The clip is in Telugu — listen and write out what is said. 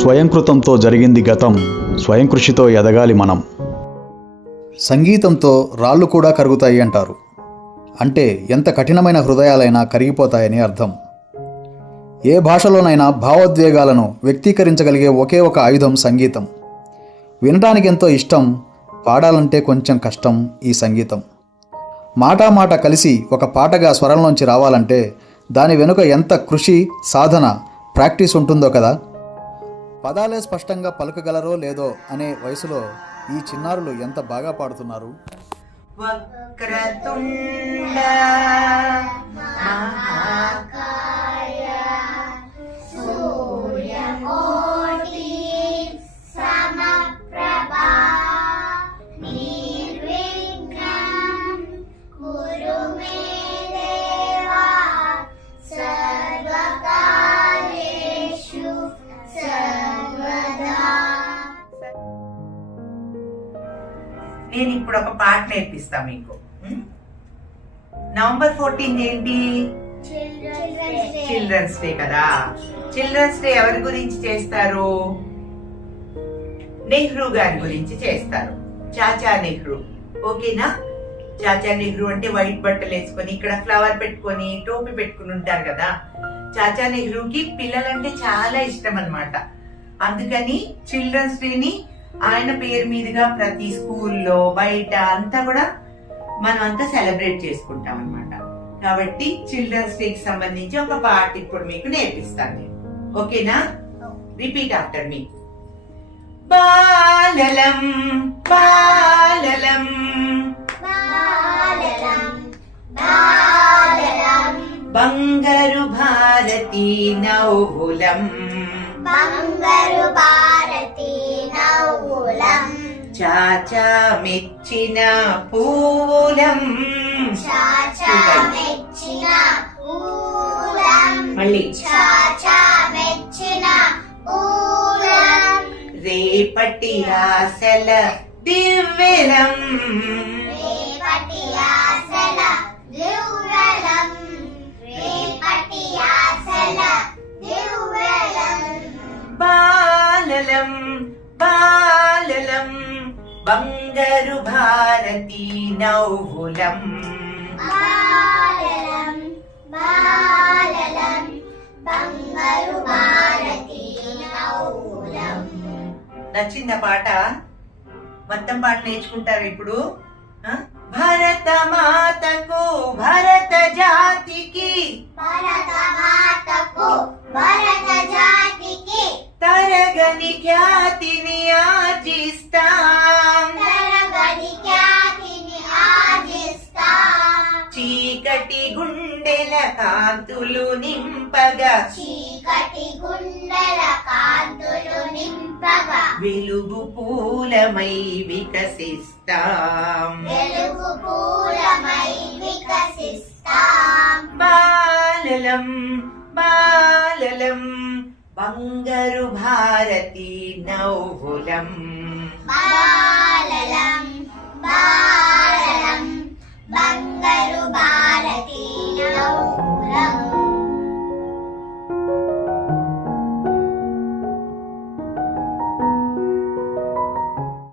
స్వయంకృతంతో జరిగింది గతం, స్వయం కృషితో ఎదగాలి మనం. సంగీతంతో రాళ్ళు కూడా కరుగుతాయి అంటారు. అంటే ఎంత కఠినమైన హృదయాలైనా కరిగిపోతాయని అర్థం. ఏ భాషలోనైనా భావోద్వేగాలను వ్యక్తీకరించగలిగే ఒకే ఒక ఆయుధం సంగీతం. వినటానికి ఎంతో ఇష్టం, పాడాలంటే కొంచెం కష్టం ఈ సంగీతం. మాట కలిసి ఒక పాటగా స్వరంలోంచి రావాలంటే దాని వెనుక ఎంత కృషి, సాధన, ప్రాక్టీస్ ఉంటుందో కదా. పదాలే స్పష్టంగా పలకగలరో లేదో అనే వయసులో ఈ చిన్నారులు ఎంత బాగా పాడుతున్నారు. వక్రతుండ మహాకాయ సూర్యకోటి సమప్రభా నిర్విఘ్నం కురు మే దేవా సర్వకార్యేషు సర్వదా. నేను ఇప్పుడు ఒక పాట నేర్పిస్తా మీకు. నవంబర్ 14 ఏంటి? చిల్డ్రన్స్ డే కదా. చిల్డ్రన్స్ డే ఎవరి గురించి చేస్తారు? నెహ్రూ గారి గురించి చేస్తారు. చాచా నెహ్రూ. ఓకేనా? చాచా నెహ్రూ అంటే వైట్ బట్టలు వేసుకొని ఇక్కడ ఫ్లవర్ పెట్టుకొని టోపీ పెట్టుకుని ఉంటారు కదా. చాచా నెహ్రూకి పిల్లలంటే చాలా ఇష్టం అన్నమాట. అందుకని చిల్డ్రన్స్ డేని ఆయన పేరు మీదుగా ప్రతి స్కూల్లో బయట అంతా కూడా మనం అంతా సెలబ్రేట్ చేసుకుంటాం అన్నమాట. కాబట్టి చిల్డ్రన్స్ డేకి సంబంధించి ఒక పాట ఇప్పుడు మీకు నేర్పిస్తాను నేను. ఓకేనా? రిపీట్ ఆఫ్టర్ మీ. బాలలం బాలలం బంగారు భారతి నౌవులం బంగారు భారతి నౌవులం చాచా మెచ్చిన పూలం చాచా మెచ్చిన పూలం మళ్ళీ చాచా మెచ్చిన పూలం రేపటి ఆశల దివ్వెలం రేపటి ఆశల దివ్వెలం రేపటి ఆశల దివ్వెలం బాలలం బాలలం బంగారు భారతి నౌవులం బాలలం బాలలం బంగారు భారతి నౌవులం. నచ్చింద పాట? మొత్తం పాట నేర్చుకుంటారు ఇప్పుడు. భరత మాతకు భరత జాతికి భరత మాతకు భరత జాతికి తరగని ఖ్యాతిని ఆర్జిస్తాం తరగని ఖ్యాతిని ఆర్జిస్తాం చీకటి గుండెల కాంతులు నింపగా చీకటి గుండెల కాంతులు నింపగా వెలుగు పూలమై వికసిస్తాం వెలుగు పూలమై వికసిస్తాం బాలలం బాలలం బంగారు భారతి నౌవులం బాలలం బాలలం